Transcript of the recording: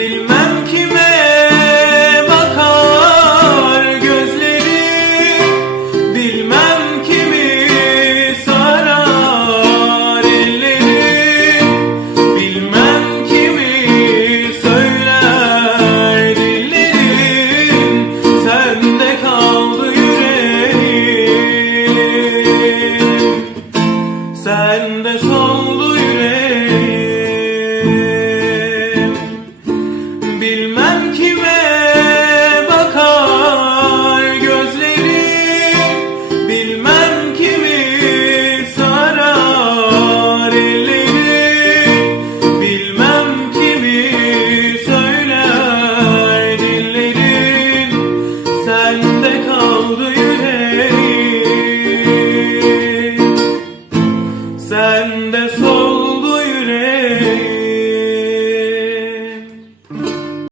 Bilmem kime bakar gözleri. Bilmem kimi sarar elleri. Bilmem kimi söyler dillerin Sende kaldı yüreğim. Sende son kaldı yüreğim. Sende soldu yüreğim.